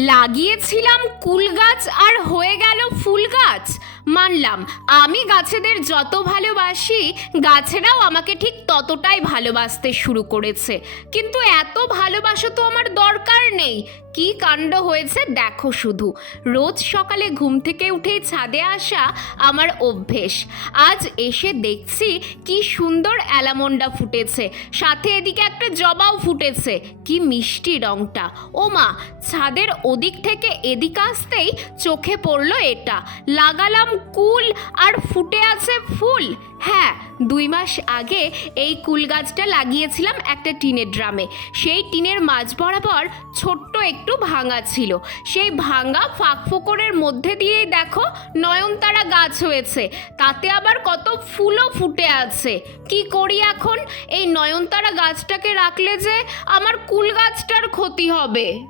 লাগিয়েছিলাম কুল গাছ আর হয়ে গেল ফুল গাছ মানলাম। আমি গাছেদের যত ভালোবাসি, গাছেরাও আমাকে ঠিক ততটাই ভালোবাসতে শুরু করেছে। কিন্তু এত ভালোবাসা তো আমার দরকার নেই। কি কাণ্ড হয়েছে দেখো শুধু। রোজ সকালে ঘুম থেকে উঠেই ছাদে আসা আমার অভ্যেস। আজ এসে দেখছি কি সুন্দর অ্যালামন্ডা ফুটেছে। সাথে এদিকে একটা জবাও ফুটেছে। কি মিষ্টি রংটা। ও মা ছাদের ওদিক থেকে এদিক আসতেই চোখে পড়ল এটা। লাগালাম কুল আর ফুটে আছে ফুল। হ্যাঁ দুই মাস আগে এই কুল গাছটা লাগিয়েছিলাম একটা টিনের ড্রামে। সেই টিনের মাঝ বরাবর ছোট্ট একটু ভাঙা ছিল। সেই ভাঙা ফাঁক ফোকরের মধ্যে দিয়েই দেখো নয়নতারা গাছ হয়েছে। তাতে আবার কত ফুলও ফুটে আছে। কি করি এখন? এই নয়নতারা গাছটাকে রাখলে যে আমার কুল গাছটার ক্ষতি হবে।